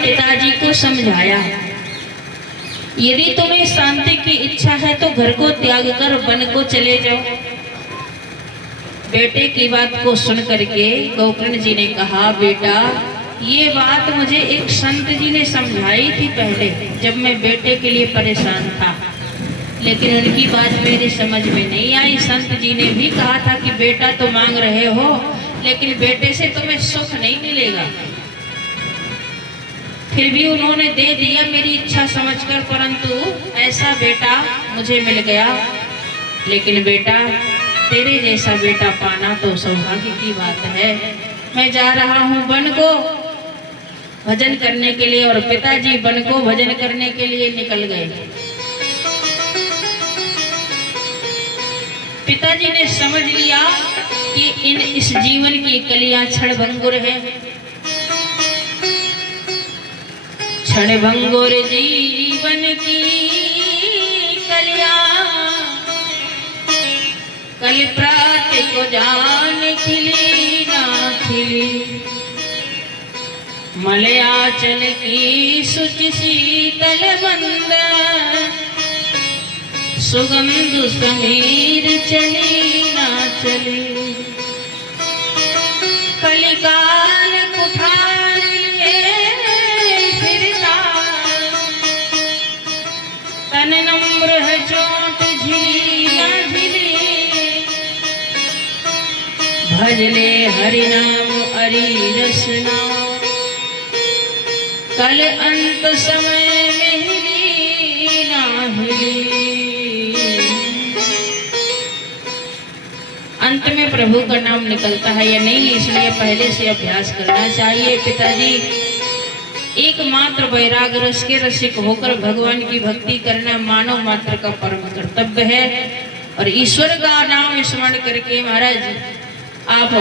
पिताजी को समझाया, यदि तुम्हें शांति की इच्छा है तो घर को त्याग कर वन को चले जाओ। बेटे की बात को सुन करके गोकर्ण जी ने कहा, बेटा ये बात मुझे एक संत जी ने समझाई थी पहले, जब मैं बेटे के लिए परेशान था, लेकिन उनकी बात मेरी समझ में नहीं आई। संत जी ने भी कहा था कि बेटा तो मांग रहे हो, लेकिन बेटे से तुम्हें सुख नहीं मिलेगा। फिर भी उन्होंने दे दिया मेरी इच्छा समझकर, परंतु ऐसा बेटा मुझे मिल गया। लेकिन बेटा तेरे जैसा बेटा पाना तो सौभाग्य की बात है। मैं जा रहा हूँ वन को भजन करने के लिए, और पिताजी वन को भजन करने के लिए निकल गए। पिताजी ने समझ लिया कि इस जीवन की कलियां क्षणभंगुर है। क्षणभंगुर जीवन की कलियां कल प्रात को जान खिली ना खिली। मलयाचल की शुचि शीतल बंद सुगंध समीर चली ना चली। कलिकाल कुठार फिरता तन नम्र है चोट झिली ना झिली। भजले हरि नाम अरि रसना कल अंत समय में हिली ना हिली। अंत में प्रभु का नाम निकलता है या नहीं, इसलिए पहले से अभ्यास करना चाहिए। पिताजी एकमात्र वैराग रस के रसिक होकर भगवान की भक्ति करना मानव मात्र का परम कर्तव्य है। और ईश्वर का नाम स्मरण करके महाराज आप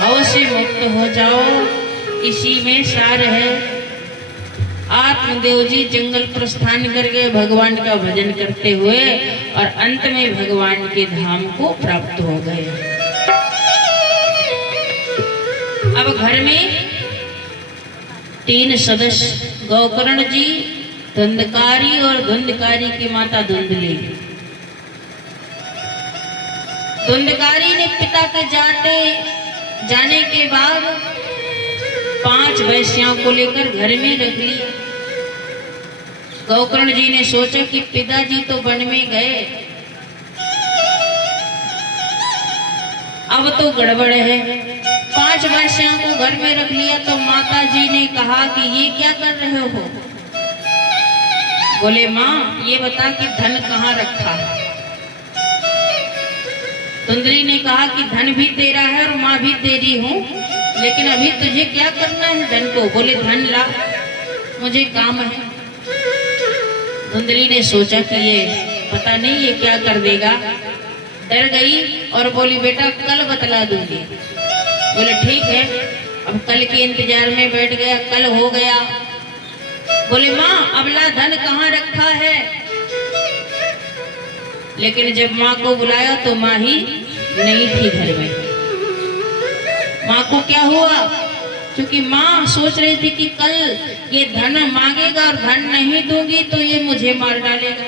भव से मुक्त हो जाओ, इसी में सार है। आत्मदेव जी जंगल प्रस्थान करके भगवान का भजन करते हुए और अंत में भगवान के धाम को प्राप्त हो गए। अब घर में 3 सदस्य, गोकर्ण जी, धुंधकारी और धुंधकारी की माता धुंधली। धुंधकारी ने पिता के जाने के बाद 5 वैश्याओं को लेकर घर में रख लिया। गोकर्ण जी ने सोचा कि पिताजी तो वन में गए, अब तो गड़बड़ है। 5 वैश्याओं को घर में रख लिया तो माता जी ने कहा कि ये क्या कर रहे हो? बोले माँ ये बता कि धन कहाँ रखा है। धुंधली ने कहा कि धन भी तेरा है और माँ भी तेरी हूँ, लेकिन अभी तुझे क्या करना है धन को? बोले धन ला, मुझे काम है। धुंधली ने सोचा कि ये पता नहीं ये क्या कर देगा, डर गई और बोली बेटा कल बतला दूंगी। बोले ठीक है। अब कल के इंतजार में बैठ गया, कल हो गया। बोले माँ अबला धन कहाँ रखा है? लेकिन जब माँ को बुलाया तो माँ ही नहीं थी घर में। माँ को क्या हुआ? क्योंकि माँ सोच रही थी कि कल ये धन मांगेगा और धन नहीं दूंगी तो ये मुझे मार डालेगा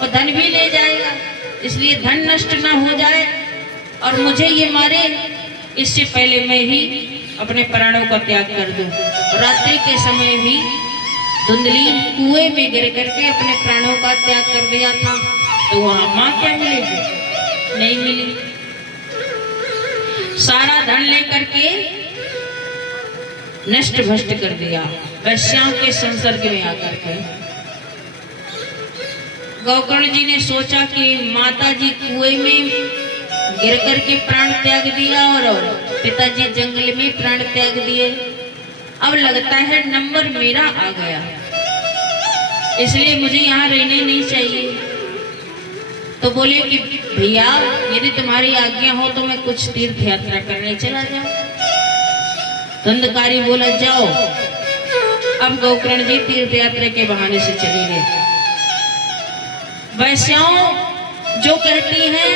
और धन भी ले जाएगा, इसलिए धन नष्ट ना हो जाए और मुझे ये मारे, इससे पहले मैं ही अपने प्राणों का त्याग कर दूं। रात्रि के समय भी धुंधली कुएं में गिर करके अपने प्राणों का त्याग कर दिया था, तो वहां माँ क्या मिलेगी? नहीं मिली। सारा धन लेकर के नष्ट भ्रष्ट कर दिया वैश्याओं के संसर्ग में आकर के। गोकर्ण जी ने सोचा कि माता जी कुएं में गिर करके प्राण त्याग दिया और पिताजी जंगल में प्राण त्याग दिए, अब लगता है नंबर मेरा आ गया, इसलिए मुझे यहाँ रहने नहीं चाहिए। तो बोले कि भैया यदि तुम्हारी आज्ञा हो तो मैं कुछ तीर्थ यात्रा करने चला जाऊं। धुंधकारी बोला जाओ। अब गोकर्ण जी तीर्थ यात्रा के बहाने से चले गए। वैश्याओं जो कहती हैं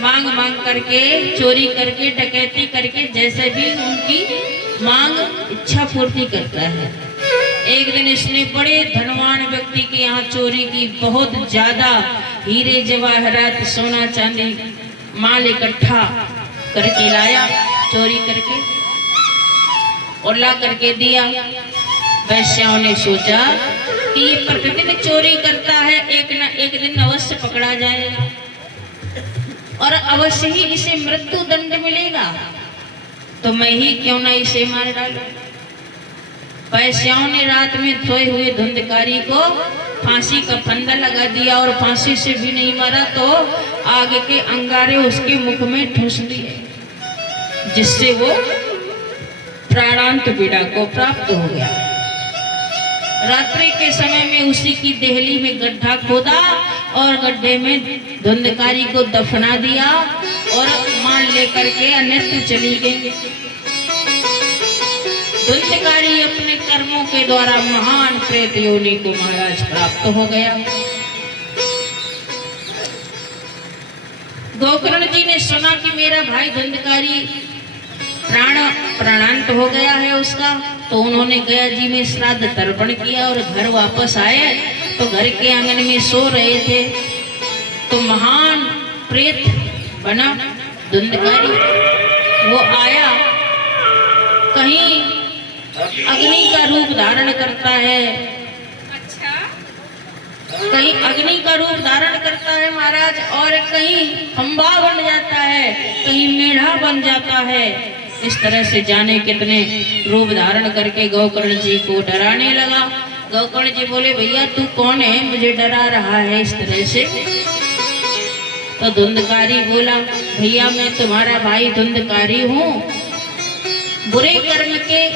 मांग मांग करके, चोरी करके, डकैती करके, जैसे भी उनकी मांग इच्छा पूर्ति करता है। एक दिन इसने बड़े धनवान व्यक्ति के यहाँ चोरी की, बहुत ज्यादा हीरे जवाहरात सोना चांदी माल इकट्ठा करके लाया, चोरी करके और ला करके दिया। वैश्याओं ने सोचा कि ये प्रतिदिन चोरी करता है, एक न एक दिन अवश्य पकड़ा जाएगा और अवश्य ही इसे मृत्यु दंड मिलेगा, तो मैं ही क्यों ना इसे मार डालूं। वैश्याओं ने रात में सोए हुए धुंधकारी को फांसी का फंदा लगा दिया और फांसी से भी नहीं मारा तो आगे के अंगारे उसके मुख में ठूस दिए, जिससे वो प्राणांत पीड़ा को प्राप्त हो गया। रात्रि के समय में उसी की देहली में गड्ढा खोदा और गड्ढे में धुंधकारी को दफना दिया और माल लेकर के अन्यत्र चली गई। धुंधकारी अपने कर्मों के द्वारा महान प्रेत योनि को महाराज प्राप्त हो गया। गोकर्ण जी ने सुना कि मेरा भाई धुंधकारी प्राणांत हो गया है उसका, तो उन्होंने गया जी में श्राद्ध तर्पण किया और घर वापस आए तो घर के आंगन में सो रहे थे तो महान प्रेत बना धुंधकारी। वो आया, कहीं अग्नि का रूप धारण करता है, कहीं अग्नि का रूप धारण करता है महाराज, और कहीं खंबा बन जाता है, कहीं मेढ़ा बन जाता है। इस तरह से जाने कितने रूप धारण करके गोकर्ण जी को डराने लगा। गोकर्ण जी बोले, भैया तू कौन है, मुझे डरा रहा है इस तरह से। तो धुंधकारी बोला, भैया मैं तुम्हारा भाई धुंधकारी हूँ, बुरे कर्म के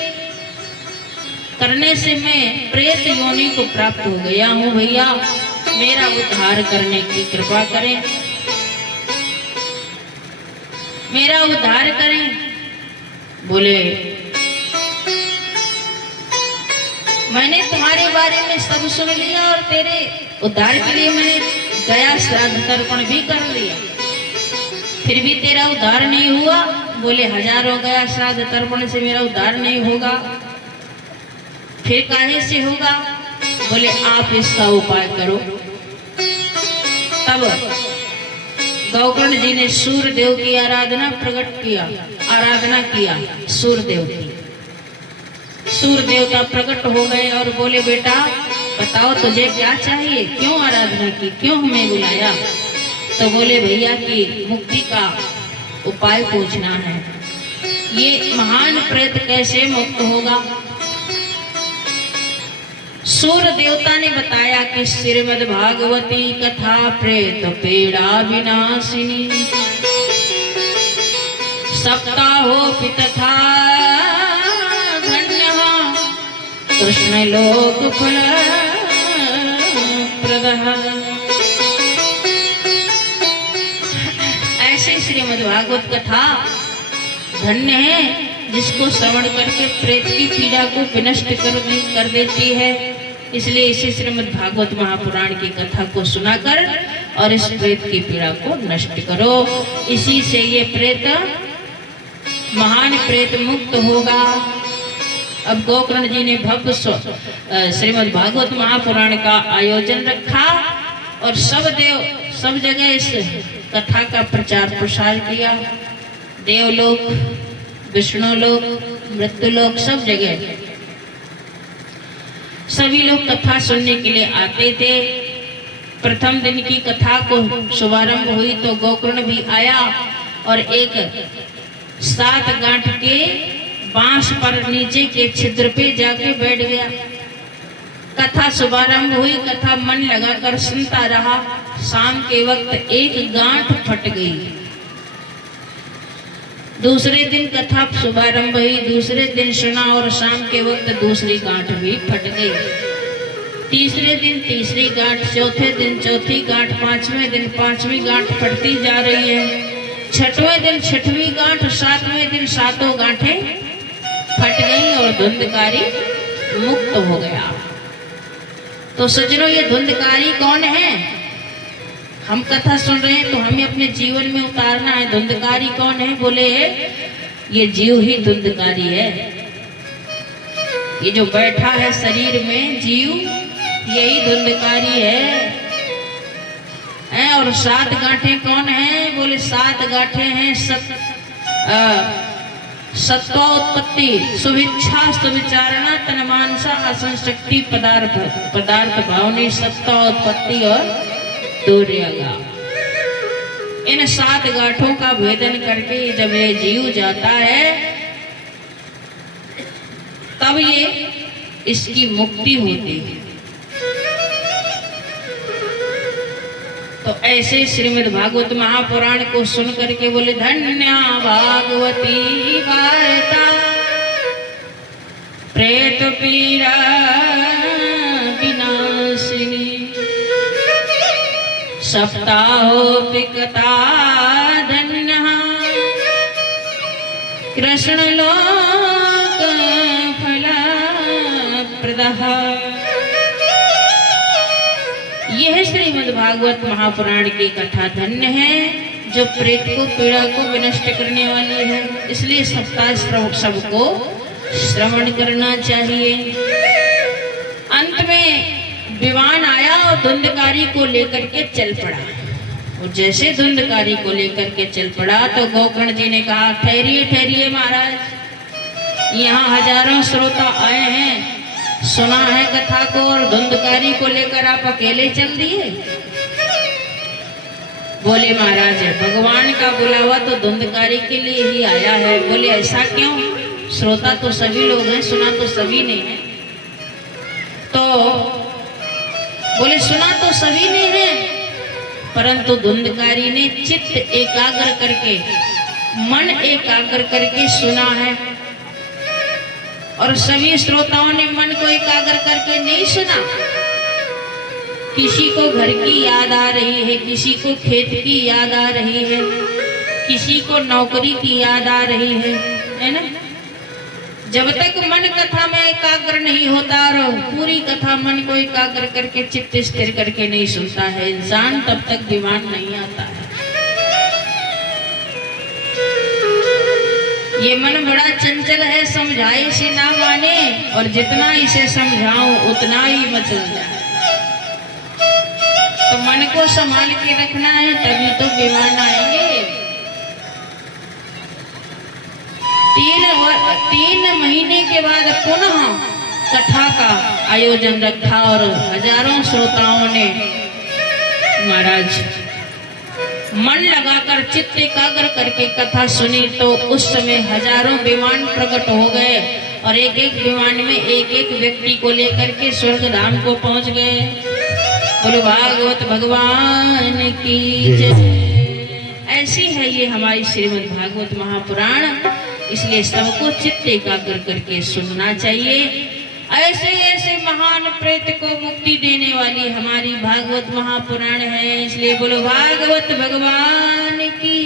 करने से मैं प्रेत योनि को प्राप्त हो गया हूँ, भैया मेरा उद्धार करने की कृपा करें, मेरा उद्धार करें। बोले, मैंने तुम्हारे बारे में सब सुन लिया और तेरे उद्धार के लिए मैंने गया श्राद्ध तर्पण भी कर लिया, फिर भी तेरा उद्धार नहीं हुआ। बोले, हजारों गया श्राद्ध तर्पण से मेरा उद्धार नहीं होगा, फिर काहे से होगा। बोले, आप इसका उपाय करो। तब गोकर्ण जी ने सूर्यदेव की आराधना किया सूर्यदेव की। सूर्य देवता प्रकट हो गए और बोले, बेटा बताओ तुझे क्या चाहिए, क्यों आराधना की, क्यों हमें बुलाया। तो बोले, भैया की मुक्ति का उपाय पूछना है, ये महान प्रेत कैसे मुक्त होगा। सूर्य देवता ने बताया कि श्रीमद् भागवती कथा प्रेत पीड़ा विनाशिनी, सप्ताहोऽपि तथा धन्यः कृष्ण लोक फल प्रदः। ऐसे श्रीमद् भागवत कथा धन्य है जिसको श्रवण करके प्रेत की पीड़ा को विनष्ट कर देती है। इसलिए इसे श्रीमद् भागवत महापुराण की कथा को सुनाकर और इस प्रेत की पीड़ा को नष्ट करो, इसी से ये प्रेत महान प्रेत मुक्त होगा। अब गोकर्ण जी ने भव्य श्रीमद् भागवत महापुराण का आयोजन रखा और सब जगह इस कथा का प्रचार प्रसार किया। देवलोक, विष्णुलोक, मृत्युलोक, सब जगह सभी लोग कथा सुनने के लिए आते थे। प्रथम दिन की कथा को शुभारंभ हुई तो गोकर्ण भी आया और एक 7 गांठ के बांस पर नीचे के छिद्र पे जाके बैठ गया। कथा शुभारंभ हुई, कथा मन लगाकर सुनता रहा। शाम के वक्त एक गांठ फट गई। दूसरे दिन कथा शुभारंभ हुई, दूसरे दिन सुना और शाम के वक्त दूसरी गांठ भी फट गई। तीसरे दिन तीसरी गांठ, चौथे दिन चौथी गांठ, 5वें दिन 5वीं गांठ फटती जा रही है। 6वें दिन 6वीं गांठ, 7वें दिन 7 गांठें फट गई और धुंधकारी मुक्त हो गया। तो सज्जनों, ये धुंधकारी कौन है? हम कथा सुन रहे हैं तो हमें अपने जीवन में उतारना है। धुंधकारी कौन है? बोले, ये जीव ही धुंधकारी है। ये जो बैठा है शरीर में जीव, यही धुंधकारी है। और 7 गांठें कौन है? बोले 7 गांठें हैं सत्वोत्पत्ति, शुभिच्छा, सुविचारणा, तन्मानसा, असंशक्ति, पदार्थ भावनी, सत्वोत्पत्ति और तुर्यगा। इन 7 गांठों का भेदन करके जब ये जीव जाता है तब ये इसकी मुक्ति होती है। तो ऐसे श्रीमद् भागवत महापुराण को सुन करके बोले धन्या भागवती वार्ता, प्रेत पीड़ा विनाशिनी, सप्ताहोऽपिकता धन्यः, कृष्ण लोक फलप्रदः। यह श्रीमद् भागवत महापुराण की कथा धन्य है जो प्रेत को पीड़ा को विनष्ट करने वाली है। इसलिए सप्ताह सबको श्रवण करना चाहिए। अंत में विमान आया और धुंधकारी को लेकर के चल पड़ा। और जैसे धुंधकारी को लेकर के चल पड़ा तो गोकर्ण जी ने कहा ठहरिए ठहरिए महाराज, यहाँ हजारों श्रोता आए हैं, सुना है कथा को और धुंधकारी को लेकर आप अकेले चल दिए। बोले महाराज भगवान का बुलावा तो धुंधकारी के लिए ही आया है। बोले ऐसा क्यों? श्रोता तो सभी लोग हैं, सुना तो सभी ने है। तो बोले सुना तो सभी ने है, परंतु धुंधकारी ने चित्त एकाग्र करके, मन एकाग्र करके सुना है और सभी श्रोताओं ने मन को एकाग्र करके नहीं सुना। किसी को घर की याद आ रही है, किसी को खेत की याद आ रही है, किसी को नौकरी की याद आ रही है ना। जब तक मन कथा में एकाग्र नहीं होता और पूरी कथा मन को एकाग्र करके चित्त स्थिर करके नहीं सुनता है इंसान, तब तक विमान नहीं आता है। ये मन बड़ा चंचल है, समझाए से ना माने और जितना इसे समझाऊं उतना ही मचल जाए। तो मन को संभाल के रखना है, तभी तो विमान आएंगे। 3 महीने के बाद पुनः कथा का आयोजन रखा और हजारों श्रोताओं ने महाराज मन लगाकर चित्त एकाग्र करके कथा सुनी। तो उस समय हजारों विमान प्रकट हो गए और एक एक विमान में एक एक व्यक्ति को लेकर के स्वर्ग धाम को पहुंच गए। बोलो भागवत भगवान की जय। ऐसी है ये हमारी श्रीमद् भागवत महापुराण, इसलिए सबको चित्त एकाग्र करके सुनना चाहिए। ऐसे ऐसे महान प्रेत को मुक्ति देने वाली हमारी भागवत महापुराण है, इसलिए बोलो भागवत भगवान की